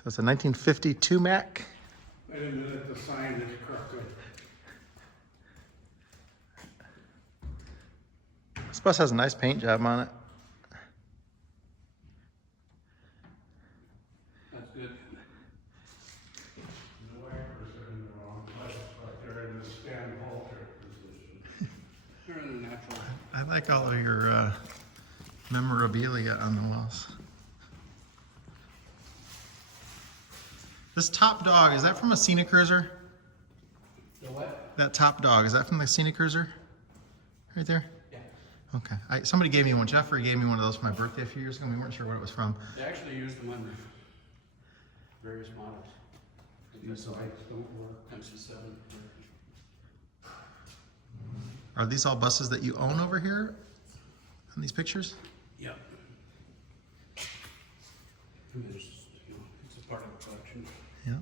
So it's a 1952 Mack. Wait a minute, the sign is crooked. This bus has a nice paint job on it. That's good. The wipers are in the wrong place, but they're in the Stan Holter position. They're in the natural. I like all of your memorabilia on the walls. This top dog, is that from a Scenic Cruiser? The what? That top dog, is that from the Scenic Cruiser? Right there? Yeah. Okay. Somebody gave me one. Jeffrey gave me one of those for my birthday a few years ago. We weren't sure what it was from. They actually used them on various models. These lights don't work. MC7. Are these all buses that you own over here on these pictures? Yep. And there's, it's a part of the collection. Yeah.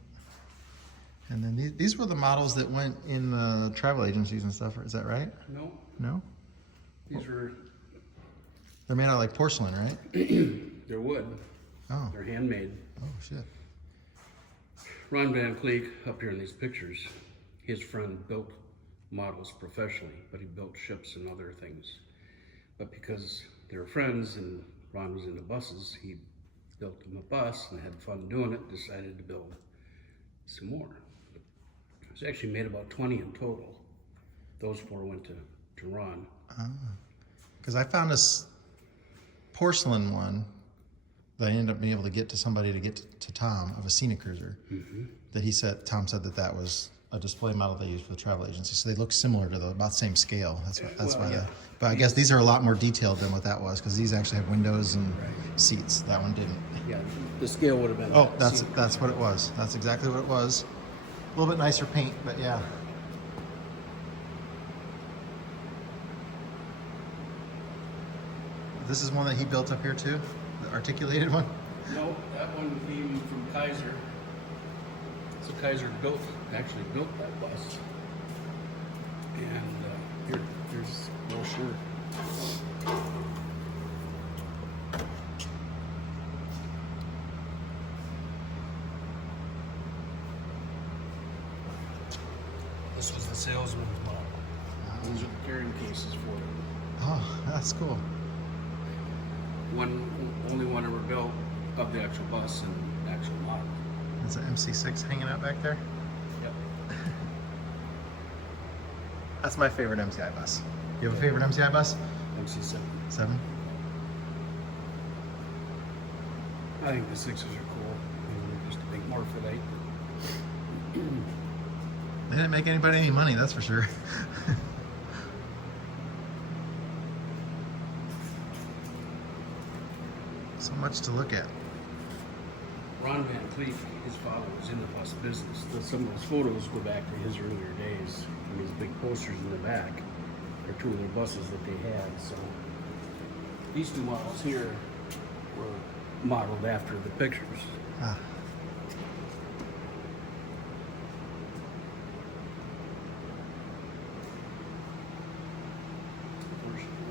And then these were the models that went in the travel agencies and stuff, is that right? No, No? these are, They're made out of like porcelain, right? they're wood. Oh. They're handmade. Oh, shit. Ron Van Cleek, up here in these pictures, his friend built models professionally, but he built ships and other things. But because they were friends and Ron was into buses, he built him a bus and had fun doing it, decided to build some more. He's actually made about 20 in total. Those 4 went to Ron. Because I found this porcelain one that I ended up being able to get to somebody to get to Tom of a Scenic Cruiser. That he said, Tom said that was a display model they used for the travel agency. So they look similar to about the same scale. That's why. Yeah. But I guess these are a lot more detailed than what that was, because these actually have windows and seats. That one didn't. Yeah, the scale would have been. Oh, that's what it was. That's exactly what it was. A little bit nicer paint, but yeah. This is one that he built up here too, the articulated one. No, that one came from Kaiser. So Kaiser actually built that bus. And here's a brochure. This was the salesman's model. These are the carrying cases for it. Oh, that's cool. Only one ever built of the actual bus and actual model. There's an MC6 hanging out back there. Yep. That's my favorite MCI bus. You have a favorite MCI bus? MC7. 7? I think the 6s are cool. They're just a big morphodite. They didn't make anybody any money, that's for sure. So much to look at. Ron Van Cleef, his father was in the bus business. Some of those photos go back to his earlier days. And these big posters in the back are 2 of their buses that they had. So these 2 models here were modeled after the pictures. Ah.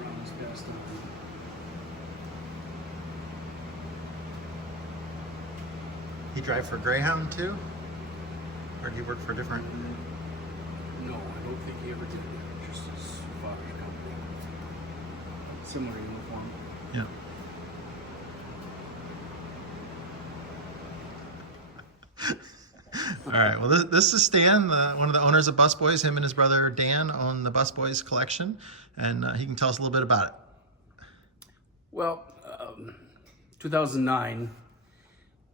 Ron's passed on. He drive for Greyhound too? Or did he work for a different? No, I don't think he ever did. Just his father's company. Similar uniform. Yeah. All right. Well, this is Stan, one of the owners of Bus Boys. Him and his brother Dan own the Bus Boys collection, and he can tell us a little bit about it. Well, 2009,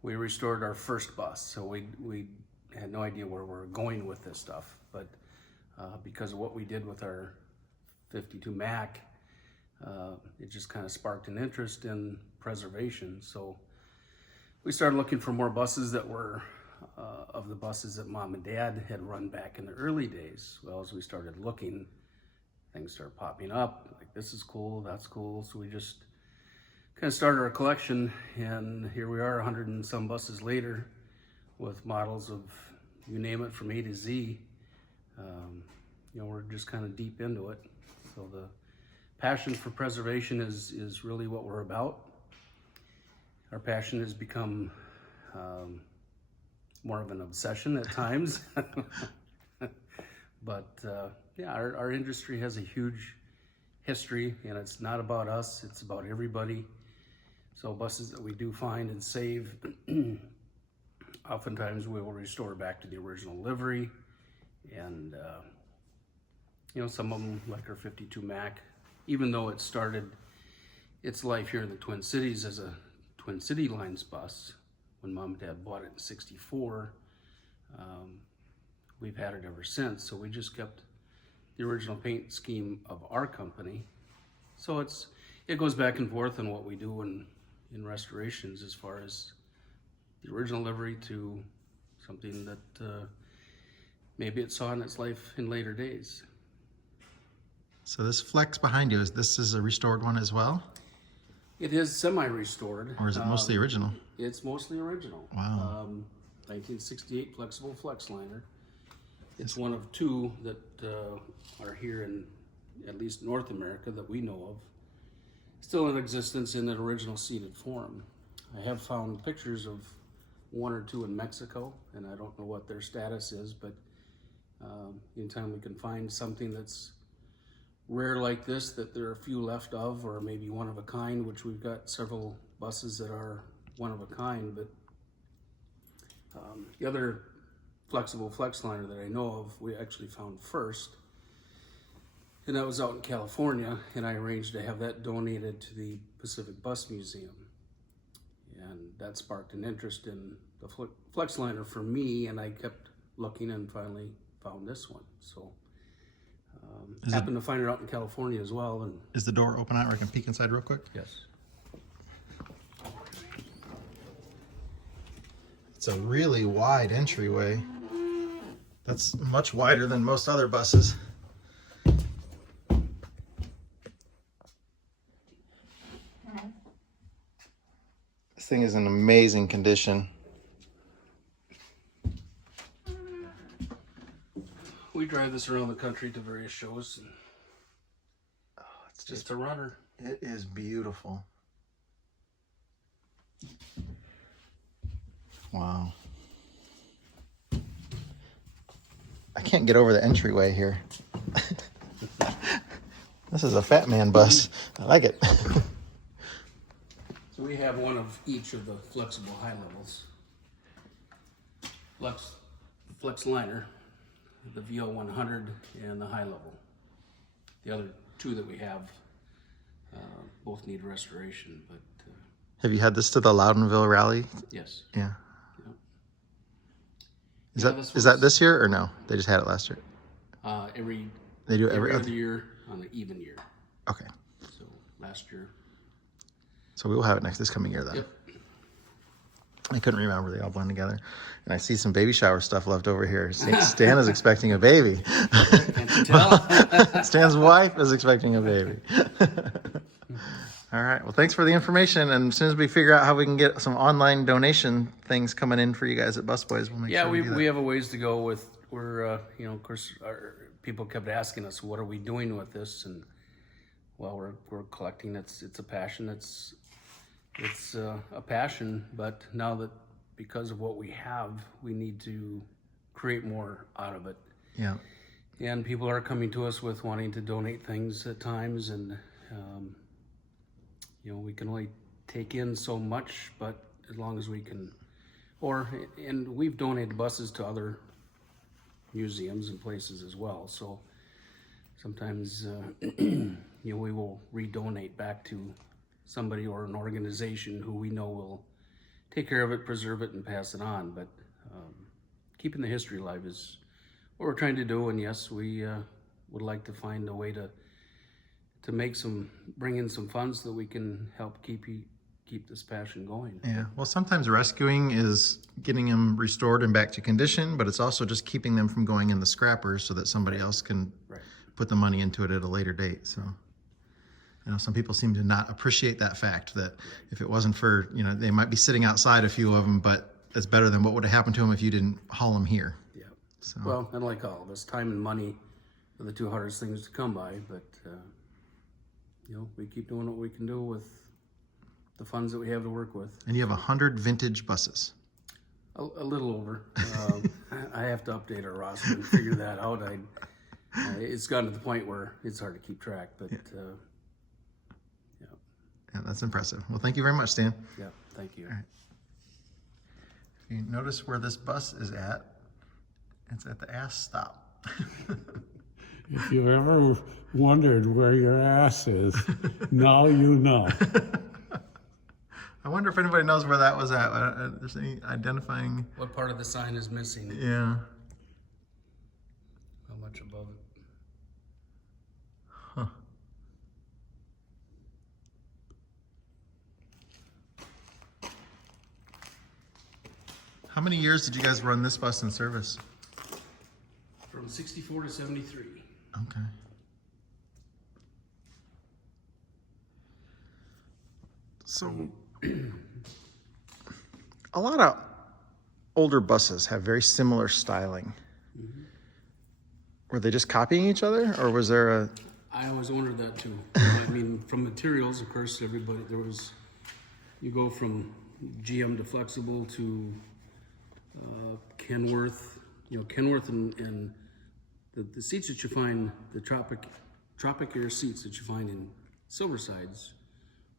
we restored our first bus. So we had no idea where we were going with this stuff, but because of what we did with our 52 Mack, it just kind of sparked an interest in preservation. So we started looking for more buses that were of the buses that Mom and Dad had run back in the early days. Well, as we started looking, things started popping up, like this is cool, that's cool. So we just kind of started our collection, and here we are 100 and some buses later with models of, you name it, from A to Z. You know, we're just kind of deep into it. So the passion for preservation is really what we're about. Our passion has become more of an obsession at times. But yeah, our industry has a huge history, and it's not about us, it's about everybody. So buses that we do find and save, oftentimes we will restore back to the original livery. And you know, some of them, like our 52 Mack, even though it started its life here in the Twin Cities as a Twin City Lines bus, when Mom and Dad bought it in '64, we've had it ever since. So we just kept the original paint scheme of our company. So it goes back and forth on what we do in restorations, as far as the original livery to something that maybe it saw in its life in later days. So this Flex behind you, this is a restored one as well? It is semi-restored. Or is it mostly original? It's mostly original. Wow. 1968 flexible flex liner. It's one of two that are here in at least North America that we know of, still in existence in that original seated form. I have found pictures of one or two in Mexico, and I don't know what their status is, but anytime we can find something that's rare like this, that there are a few left of, or maybe one of a kind, which we've got several buses that are one of a kind. But the other flexible flex liner that I know of, we actually found first, and that was out in California, and I arranged to have that donated to the Pacific Bus Museum. And that sparked an interest in the flex liner for me, and I kept looking and finally found this one. So happened to find it out in California as well. And is the door open out where I can peek inside real quick? yes. It's a really wide entryway. That's much wider than most other buses. This thing is in amazing condition. We drive this around the country to various shows, and It's just a runner. It is beautiful. Wow. I can't get over the entryway here. This is a fat man bus. I like it. So we have one of each of the flexible high levels. Flex liner, the VO100, and the high level. The other two that we have both need restoration, but Have you had this to the Loudonville rally? yes. Yeah. Yep. Is Yeah, that this year or no? They just had it last year. They do every every other year on an even year. Okay. So last year. So we will have it this coming year then. Yep. I couldn't remember. They all blend together. And I see some baby shower stuff left over here. Stan is expecting a baby. Can't you tell? Stan's wife is expecting a baby. All right. Well, thanks for the information. And as soon as we figure out how we can get some online donation things coming in for you guys at Busboys, we'll make sure we do that. we have a ways to go with. We're you know, of course, our people kept asking us, what are we doing with this? And well, we're collecting. It's a passion. It's a passion, but now that because of what we have, we need to create more out of it. Yeah. And people are coming to us with wanting to donate things at times, and you know, we can only take in so much, but as long as we can, and we've donated buses to other museums and places as well. So sometimes you know, we will redonate back to somebody or an organization who we know will take care of it, preserve it, and pass it on. But keeping the history alive is what we're trying to do. And yes, we would like to find a way to bring in some funds so that we can help keep this passion going. Yeah. Well, sometimes rescuing is getting them restored and back to condition, but it's also just keeping them from going in the scrappers so that somebody else can put the money into it at a later date. So, you know, some people seem to not appreciate that fact that if it wasn't for, you know, they might be sitting outside, a few of them, but it's better than what would have happened to them if you didn't haul them here. Yeah. So. Well, and like all of us, time and money are the two hardest things to come by, but you know, we keep doing what we can do with the funds that we have to work with. And you have 100 vintage buses. A little over. I have to update our roster and figure that out. It's gotten to the point where it's hard to keep track, but Yeah, that's impressive. Well, thank you very much, Stan. yeah, thank you. All right. If you notice where this bus is at, it's at the ass stop. If you ever wondered where your ass is, now you know. I wonder if anybody knows where that was at. There's any identifying? What part of the sign is missing? Yeah. How much above it? Huh. How many years did you guys run this bus in service? From 64 to 73. Okay. So, a lot of older buses have very similar styling. Were they just copying each other, or was there a? I always wondered that too. I mean, from materials, of course, everybody, you go from GM to Flexible to Kenworth. You know, Kenworth and the seats that you find, the Tropic Air seats that you find in Silversides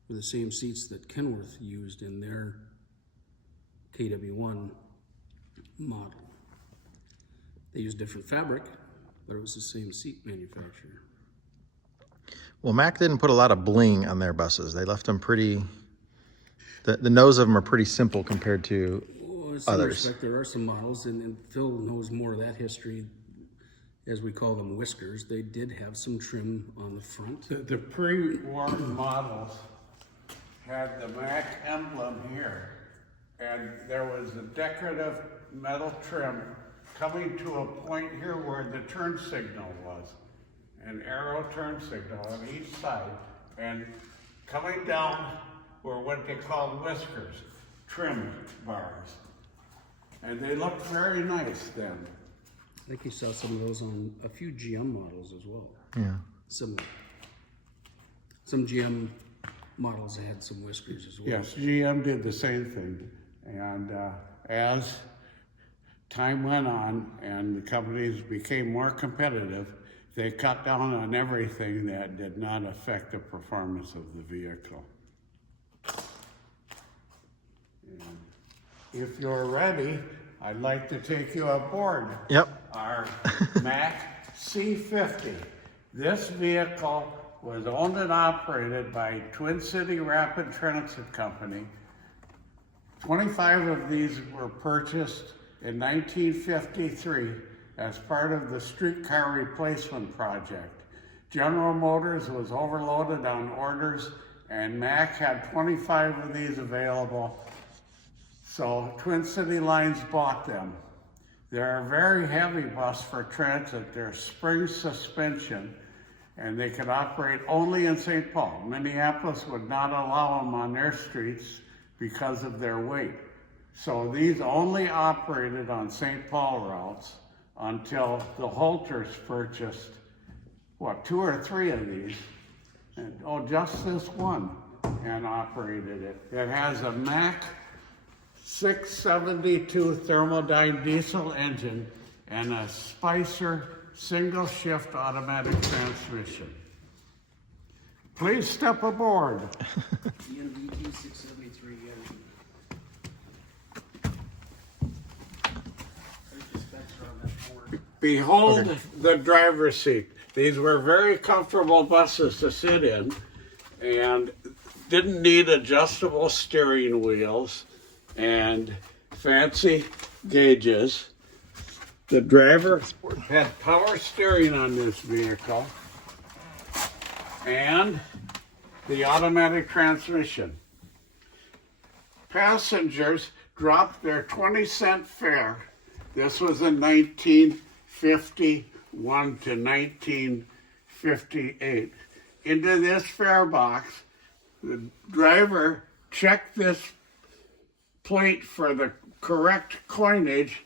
were the same seats that Kenworth used in their KW1 model. They used different fabric, but it was the same seat manufacturer. Well, Mack didn't put a lot of bling on their buses. They left them pretty. The nose of them are pretty simple compared to Well, in some others. respect, there are some models, and Phil knows more of that history, as we call them whiskers. They did have some trim on the front. The pre-war models had the Mack emblem here, and there was a decorative metal trim coming to a point here where the turn signal was, an arrow turn signal on each side, and coming down were what they called whiskers, trim bars. And they looked very nice then. I think you saw some of those on a few GM models as well. Yeah. Some GM models had some whiskers as well. Yes, GM did the same thing. And as time went on and the companies became more competitive, they cut down on everything that did not affect the performance of the vehicle. And if you're ready, I'd like to take you aboard Yep. our Mack C50. This vehicle was owned and operated by Twin City Rapid Transit Company. 25 of these were purchased in 1953 as part of the streetcar replacement project. General Motors was overloaded on orders, and Mack had 25 of these available, so Twin City Lines bought them. They're a very heavy bus for transit. They're spring suspension, and they could operate only in St. Paul. Minneapolis would not allow them on their streets because of their weight. So these only operated on St. Paul routes until the Holters purchased, what, 2 or 3 of these, and just this one, and operated it. It has a Mack 672 thermodyne diesel engine and a Spicer single shift automatic transmission. Please step aboard. ENVT 673 engine. Behold the driver's seat. These were very comfortable buses to sit in and didn't need adjustable steering wheels and fancy gauges. The driver had power steering on this vehicle and the automatic transmission. Passengers dropped their 20-cent fare. This was in 1951 to 1958. Into this fare box, the driver checked this plate for the correct coinage.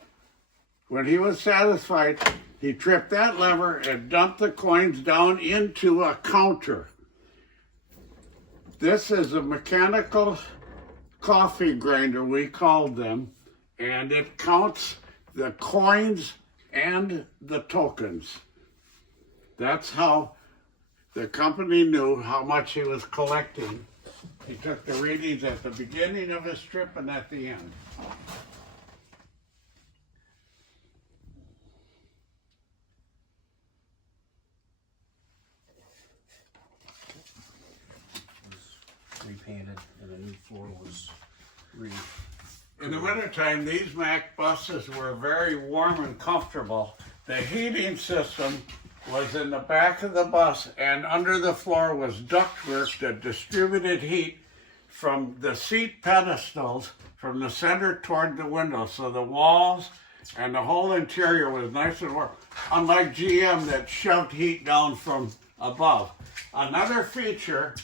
When he was satisfied, he tripped that lever and dumped the coins down into a counter. This is a mechanical coffee grinder, we called them, and it counts the coins and the tokens. That's how the company knew how much he was collecting. He took the readings at the beginning of his trip and at the end. Repainted and a new floor was In the wintertime, these Mack buses were very warm and comfortable. The heating system was in the back of the bus, and under the floor was ductwork that distributed heat from the seat pedestals from the center toward the window. So the walls and the whole interior was nice and warm, unlike GM that shoved heat down from above. Another feature,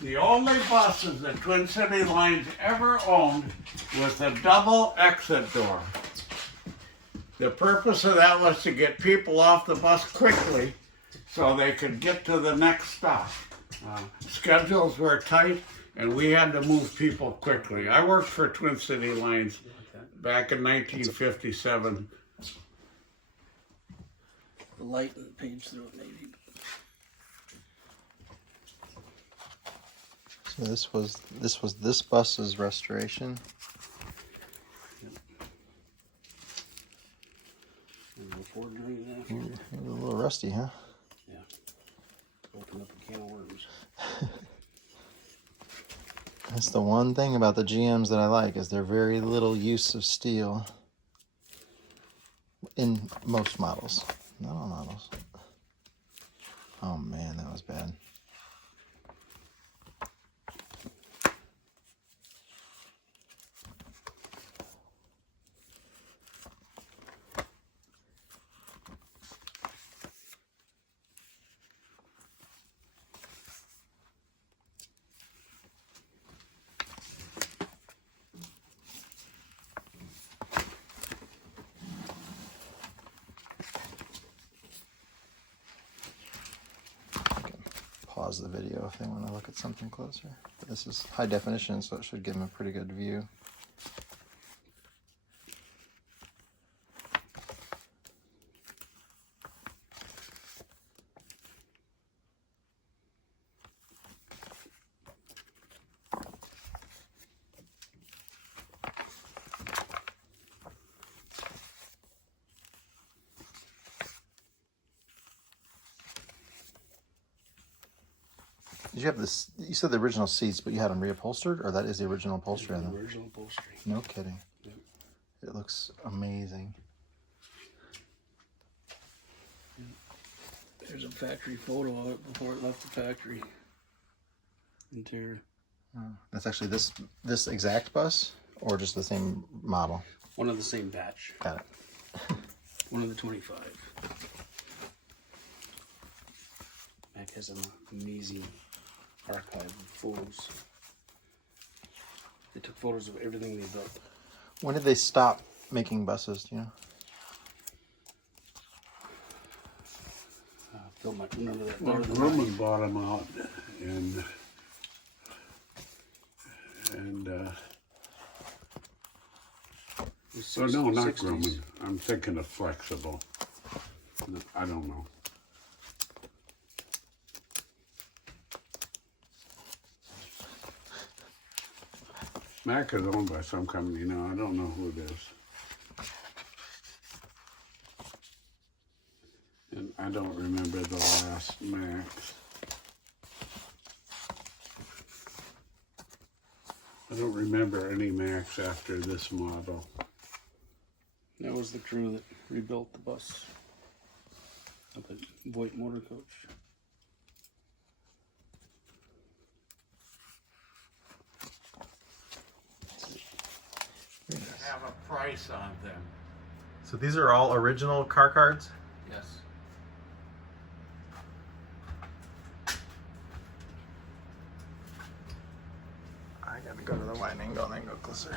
the only buses that Twin City Lines ever owned was a double exit door. The purpose of that was to get people off the bus quickly so they could get to the next stop. Schedules were tight and we had to move people quickly. I worked for Twin City Lines back in 1957. the light and page through it maybe. So this was this bus's restoration. You're a little rusty, huh? Yeah. Open up a can of worms. That's the one thing about the GMs that I like, is their very little use of steel in most models. Not all models. Oh man, that was bad. Pause the video if they want to look at something closer. But this is high definition, so it should give them a pretty good view. Did you have this? You said the original seats, but you had them reupholstered, or that is the original upholstery on them? Original upholstery. No kidding. Yep. It looks amazing. There's a factory photo of it before it left the factory. Interior. That's actually this exact bus, or just the same model? One of the same batch. Got it. One of the 25. Mack has an amazing archive of photos. They took photos of everything they built. When did they stop making buses? Do you know? Phil might remember that Well, better than I. Grumman bought them out, and oh no, not 60s. Grumman. I'm thinking of Flexible. No, I don't know. Mack is owned by some company now. I don't know who it is. And I don't remember the last Macks. I don't remember any Macks after this model. That was the crew that rebuilt the bus up at Voight Motor Coach. Have a price on them. So these are all original car cards? Yes. I gotta go to the wide angle and then go closer.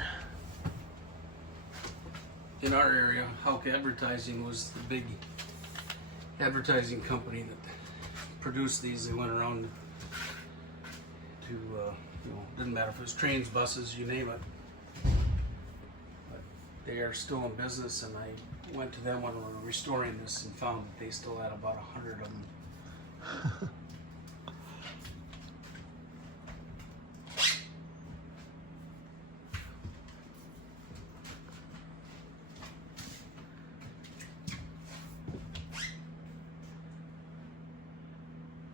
In our area, Houck Advertising was the big advertising company that produced these. They went around to, didn't matter if it was trains, buses, you name it. They are still in business, and I went to them when we were restoring this and found that they still had about 100 of them.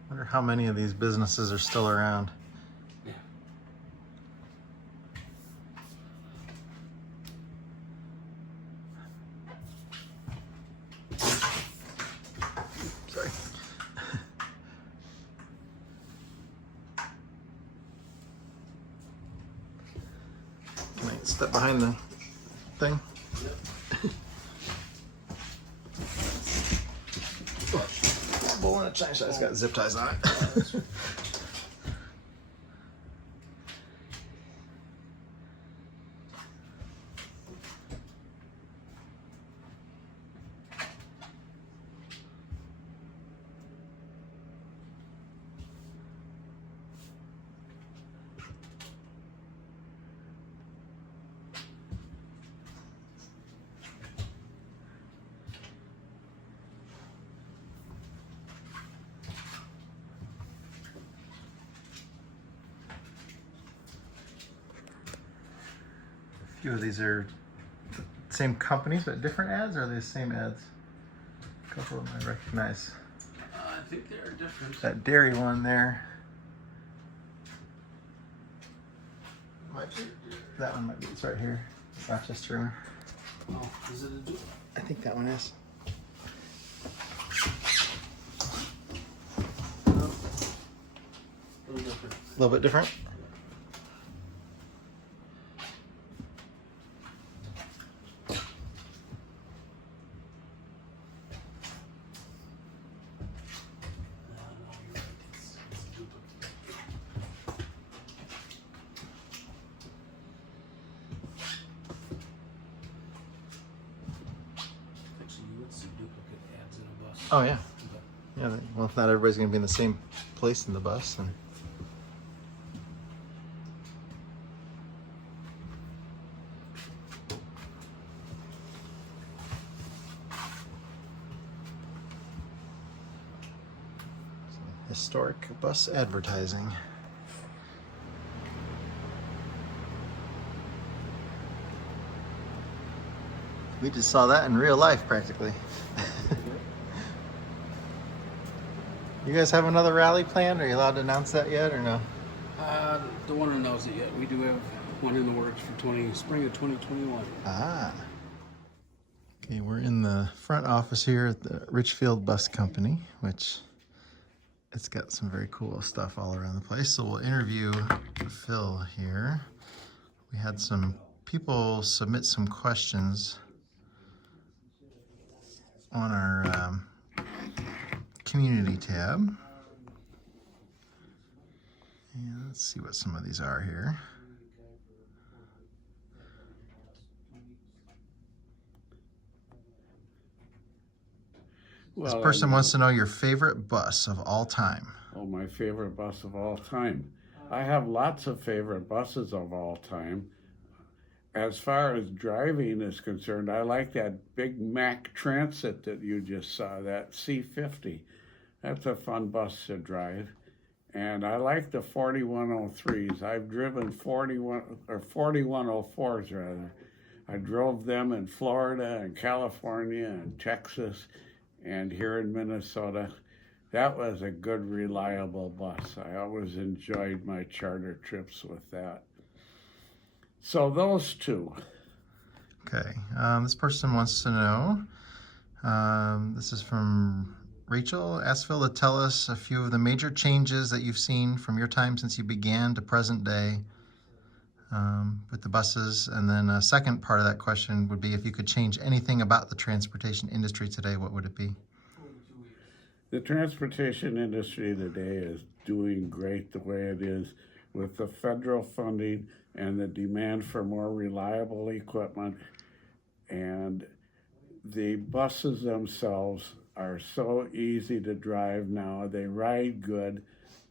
Wonder how many of these businesses are still around. Yeah. Sorry. Can I step behind the thing? Bull in a china shop. It's got zip ties on it. A few of these are the same companies but different ads, or are they the same ads? A couple of them I recognize. I think they're different. That dairy one there. That one might be, it's right here. Rochester. Oh, is it a dupe? I think that one is. A little different. A little bit different. No, you're right. It's a duplicate. Actually, you would see duplicate ads in a bus. Oh yeah. But Yeah, well, if not everybody's gonna be in the same place in the bus, and historic bus advertising. We just saw that in real life, practically. You guys have another rally planned? Are you allowed to announce that yet, or no? don't want to announce it yet. We do have one in the works for spring of 2021. Ah. Okay, we're in the front office here at the Richfield Bus Company, which it's got some very cool stuff all around the place. So we'll interview Phil here. We had some people submit some questions on our community tab. And let's see what some of these are here. This person wants to know your favorite bus of all time. Oh, my favorite bus of all time. I have lots of favorite buses of all time. As far as driving is concerned, I like that big Mack Transit that you just saw, that C50. That's a fun bus to drive. And I like the 4103s. I've driven 4104s rather. I drove them in Florida and California and Texas and here in Minnesota. That was a good, reliable bus. I always enjoyed my charter trips with that. So those two. Okay, this person wants to know, this is from Rachel, asked Phil to tell us a few of the major changes that you've seen from your time since you began to present day with the buses. And then a second part of that question would be if you could change anything about the transportation industry today, what would it be? The transportation industry today is doing great the way it is with the federal funding and the demand for more reliable equipment. And the buses themselves are so easy to drive now. They ride good.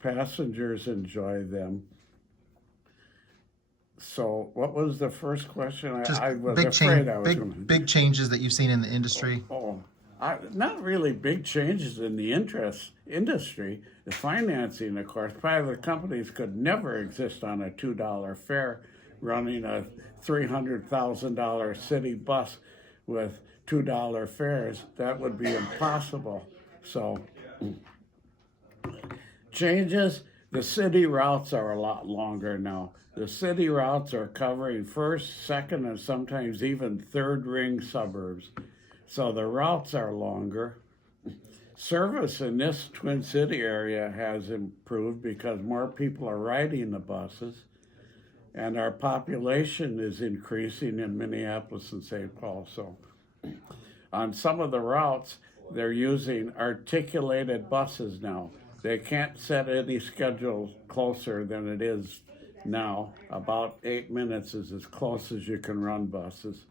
Passengers enjoy them. So what was the first question? Just I was big afraid change, I was going to. big changes that you've seen in the industry. Not really big changes in the industry. The financing, of course, private companies could never exist on a $2 fare running a $300,000 city bus with $2 fares. That would be impossible. So changes, the city routes are a lot longer now. The city routes are covering first, second, and sometimes even third ring suburbs. So the routes are longer. Service in this Twin City area has improved because more people are riding the buses, and our population is increasing in Minneapolis and St. Paul. So on some of the routes, they're using articulated buses now. They can't set any schedule closer than it is now. About 8 minutes is as close as you can run buses.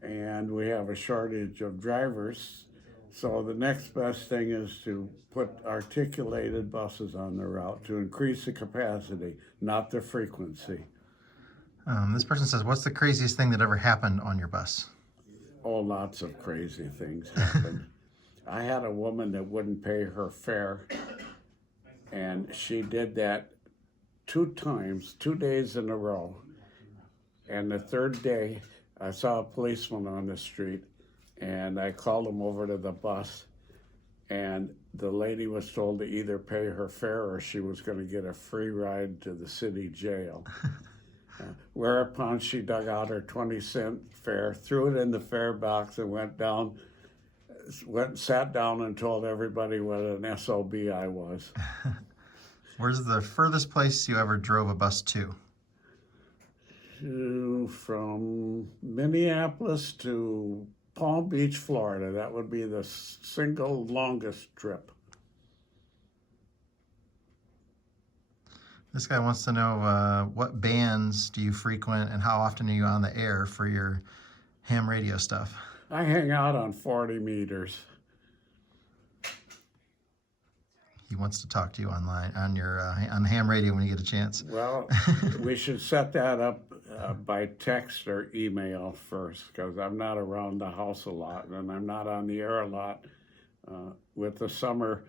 And we have a shortage of drivers. So the next best thing is to put articulated buses on the route to increase the capacity, not the frequency. This person says, what's the craziest thing that ever happened on your bus? Oh, lots of crazy things happened. I had a woman that wouldn't pay her fare, and she did that 2 times, 2 days in a row. And the third day, I saw a policeman on the street, and I called him over to the bus, and the lady was told to either pay her fare or she was going to get a free ride to the city jail. Whereupon she dug out her 20-cent fare, threw it in the fare box, and went and sat down and told everybody what an SOB I was. Where's the furthest place you ever drove a bus to? From Minneapolis to Palm Beach, Florida. That would be the single longest trip. This guy wants to know what bands do you frequent and how often are you on the air for your ham radio stuff? I hang out on 40 meters. He wants to talk to you online on your on ham radio when you get a chance. Well, we should set that up by text or email first, because I'm not around the house a lot and I'm not on the air a lot with the summer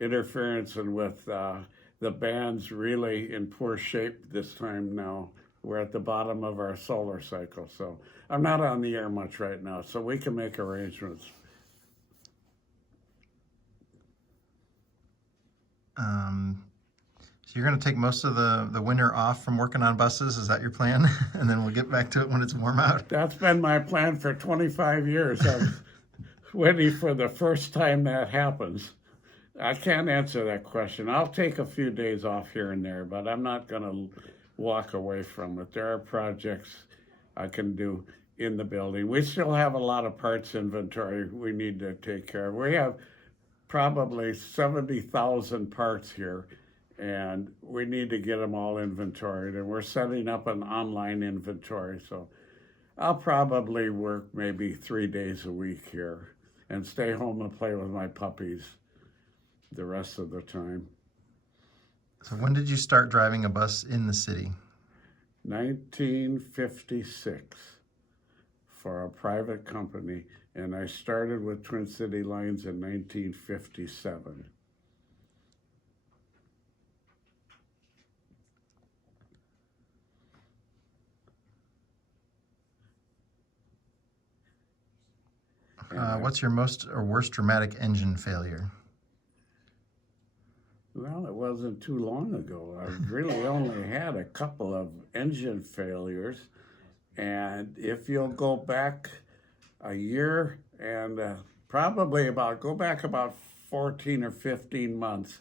interference and with the band's really in poor shape this time now. We're at the bottom of our solar cycle, so I'm not on the air much right now, so we can make arrangements. So you're going to take most of the winter off from working on buses? Is that your plan? And then we'll get back to it when it's warm out? That's been my plan for 25 years. I'm waiting for the first time that happens. I can't answer that question. I'll take a few days off here and there, but I'm not going to walk away from it. There are projects I can do in the building. We still have a lot of parts inventory we need to take care of. We have probably 70,000 parts here, and we need to get them all inventoried, and we're setting up an online inventory. So I'll probably work maybe 3 days a week here and stay home and play with my puppies the rest of the time. So when did you start driving a bus in the city? 1956 for a private company, and I started with Twin City Lines in 1957. What's your most or worst dramatic engine failure? Well, it wasn't too long ago. I've really only had a couple of engine failures. And if you'll go back a year and go back about 14 or 15 months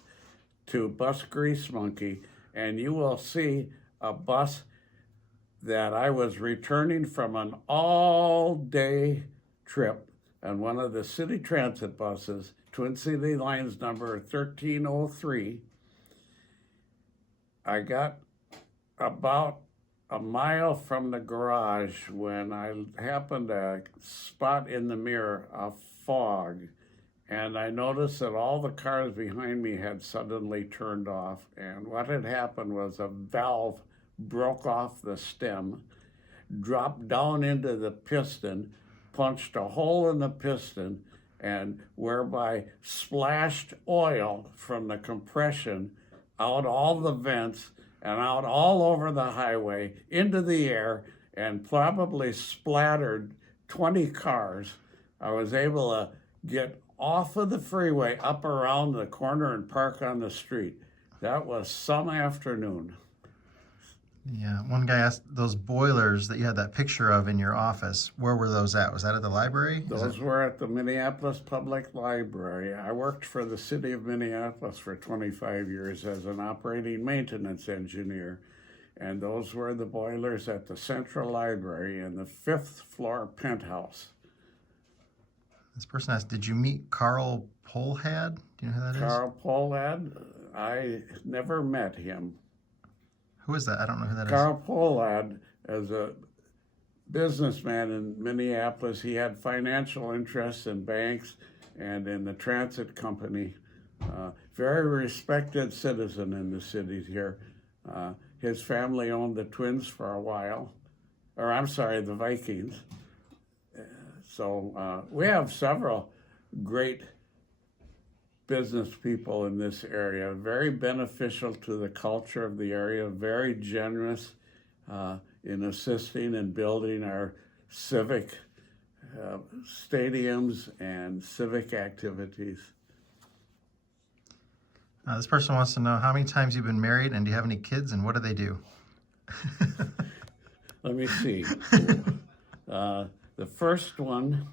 to Bus Grease Monkey, and you will see a bus that I was returning from an all-day trip on one of the city transit buses, Twin City Lines number 1303. I got about a mile from the garage when I happened to spot in the mirror a fog, and I noticed that all the cars behind me had suddenly turned off, and what had happened was a valve broke off the stem, dropped down into the piston, punched a hole in the piston, and whereby splashed oil from the compression out all the vents and out all over the highway into the air, and probably splattered 20 cars. I was able to get off of the freeway, up around the corner, and park on the street. That was some afternoon. Yeah, one guy asked, those boilers that you had that picture of in your office, where were those at? Was that at the library? Those were at the Minneapolis Public Library. I worked for the city of Minneapolis for 25 years as an operating maintenance engineer, and those were the boilers at the Central Library in the 5th floor penthouse. This person asked, did you meet Carl Polhad? Do you know who that is? Carl Pohlad, I never met him. Who is that? I don't know who that is. Carl Pohlad, as a businessman in Minneapolis, he had financial interests in banks and in the transit company. Very respected citizen in the city here. His family owned the Twins for a while, or I'm sorry, the Vikings. So we have several great business people in this area, very beneficial to the culture of the area, very generous in assisting and building our civic stadiums and civic activities. This person wants to know how many times you've been married, and do you have any kids, and what do they do? Let me see. The first one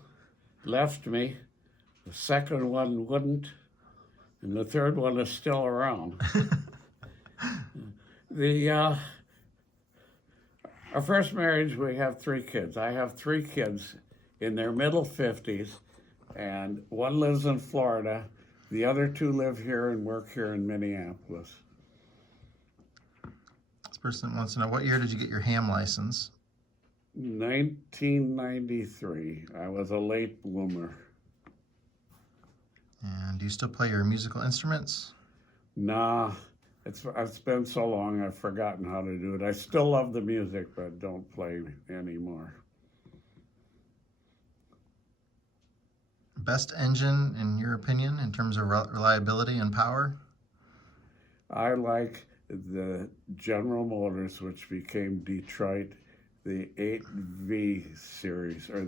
left me, the second one wouldn't, and the third one is still around. Our first marriage, we have 3 kids. I have 3 kids in their middle 50s, and one lives in Florida. The other 2 live here and work here in Minneapolis. This person wants to know, what year did you get your ham license? 1993. I was a late bloomer. And do you still play your musical instruments? Nah, it's been so long I've forgotten how to do it. I still love the music, but don't play anymore. Best engine, in your opinion, in terms of reliability and power? I like the General Motors, which became Detroit, the 8V series, or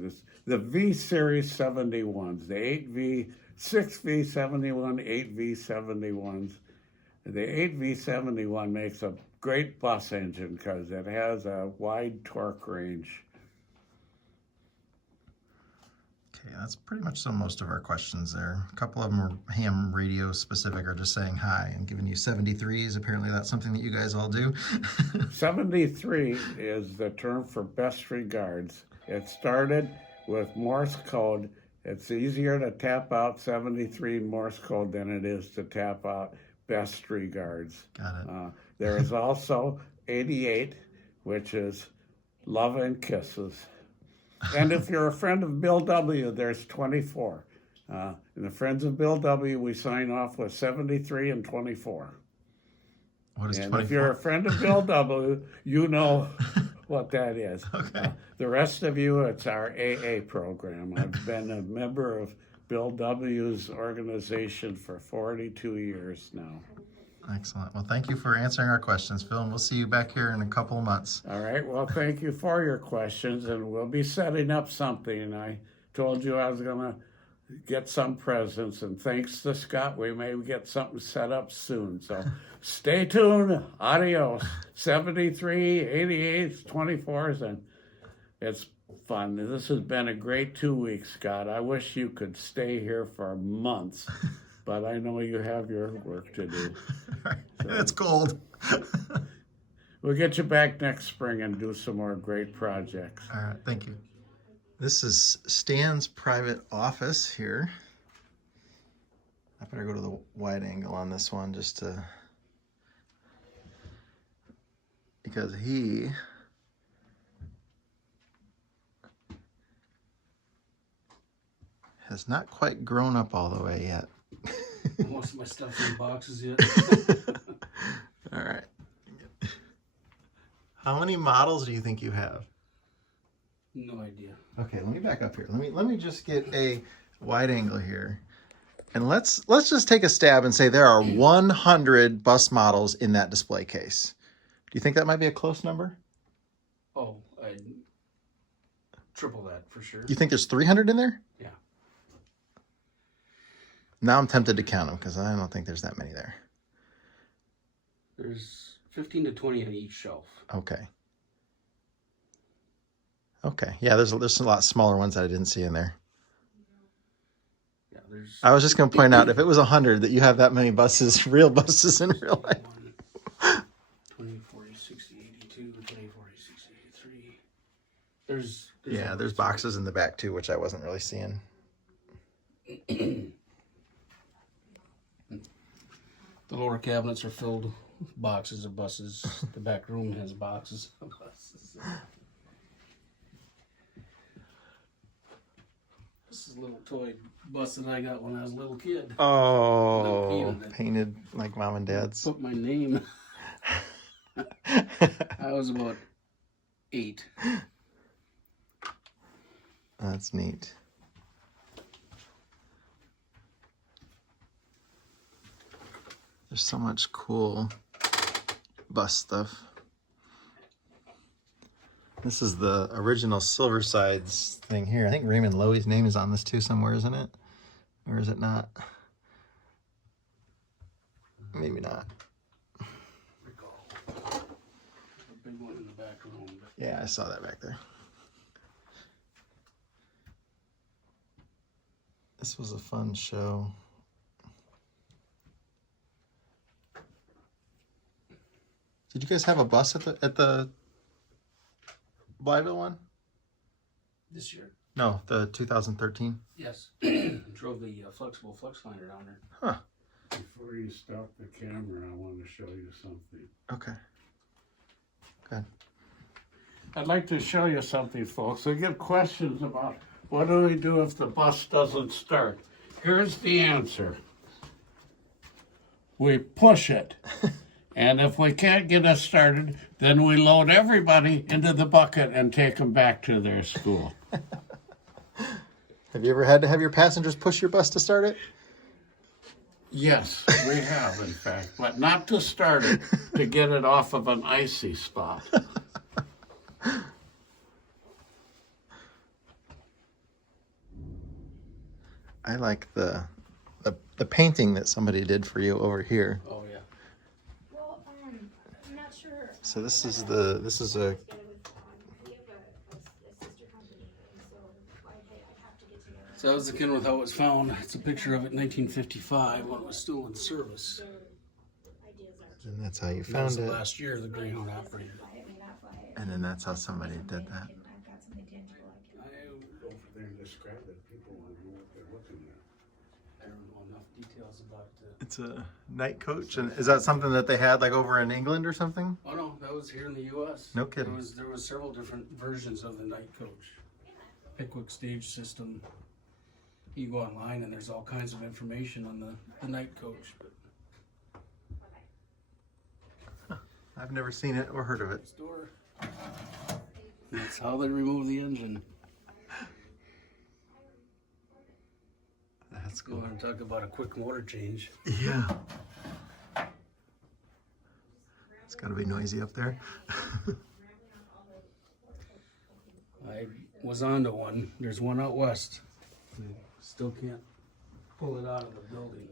the V series 71s, the 8V, 6V71, 8V71s. The 8V71 makes a great bus engine because it has a wide torque range. Okay, that's pretty much so most of our questions there. A couple of them are ham radio specific, or just saying hi and giving you 73s. Apparently that's something that you guys all do. 73 is the term for best regards. It started with Morse code. It's easier to tap out 73 in Morse code than it is to tap out best regards. Got it. There is also 88, which is love and kisses. And if you're a friend of Bill W., there's 24. And the friends of Bill W., we sign off with 73 and 24. What is and 24? If you're a friend of Bill W., you know what that is. Okay. The rest of you, it's our AA program. I've been a member of Bill W.'s organization for 42 years now. Excellent. Well, thank you for answering our questions, Phil, and we'll see you back here in a couple of months. All right. Well, thank you for your questions, and we'll be setting up something. I told you I was going to get some presents, and thanks to Scott, we may get something set up soon. So stay tuned. Adios. 73, 88s, 24s, and it's fun. This has been a great 2 weeks, Scott. I wish you could stay here for months. But I know you have your work to do. So. It's cold. We'll get you back next spring and do some more great projects. All right, thank you. This is Stan's private office here. I better go to the wide angle on this one just to, because he has not quite grown up all the way yet. Most of my stuff's in boxes yet. All right. How many models do you think you have? No idea. Okay, let me back up here. Let me just get a wide angle here. And let's just take a stab and say there are 100 bus models in that display case. Do you think that might be a close number? Oh, I'd triple that for sure. You think there's 300 in there? Yeah. Now I'm tempted to count them because I don't think there's that many there. There's 15 to 20 on each shelf. Okay. Okay. Yeah, there's a lot smaller ones that I didn't see in there. Yeah, there's. I was just going to point out, if it was 100, that you have that many buses, real buses in real life. 20, 40, 60, 82, 20, 40, 60, 83. There's Yeah, there's boxes in the back too, which I wasn't really seeing. The lower cabinets are filled with boxes of buses. The back room has boxes of buses. This is a little toy bus that I got when I was a little kid. Oh, painted like mom and dad's. Put my name. I was about 8. That's neat. There's so much cool bus stuff. This is the original Silver Sides thing here. I think Raymond Loewy's name is on this too somewhere, isn't it? Or is it not? Maybe not. A big one in the back room. But Yeah, I saw that back there. This was a fun show. Did you guys have a bus at the Blyville one? this year, No, the 2013. yes, drove the flexible flex liner down there. Huh. Before you stop the camera, I want to show you something. Okay. Good. I'd like to show you something, folks. I get questions about what do we do if the bus doesn't start? Here's the answer. We push it. And if we can't get us started, then we load everybody into the bucket and take them back to their school. Have you ever had to have your passengers push your bus to start it? Yes, we have, in fact, but not to start it, to get it off of an icy spot. I like the painting that somebody did for you over here. Oh yeah. Well, I'm not sure. So this is a Together with, we have a sister company, and so I have to get together. So that was the Kenworth how it was found. It's a picture of it in 1955 when it was still in service. Ideas are And that's how you That was found the it. last year the Greyhound operated. buy it, may not buy it. And then that's how somebody did that. And I've got something tangible I can. Go over there and describe it. People want to know what they're looking at. I don't know enough details about it. It's a night coach, and is that something that they had like over in England or something? Oh no, that was here in the U.S. No kidding. There was several different versions of the night coach. Pickwick stage system. You go online and there's all kinds of information on the night coach. But I've never seen it or heard of it. store. That's how they remove the engine. That's You cool. want to talk about a quick motor change? Yeah. It's got to be noisy up there. I was onto one. There's one out west. Still can't pull it out of the building.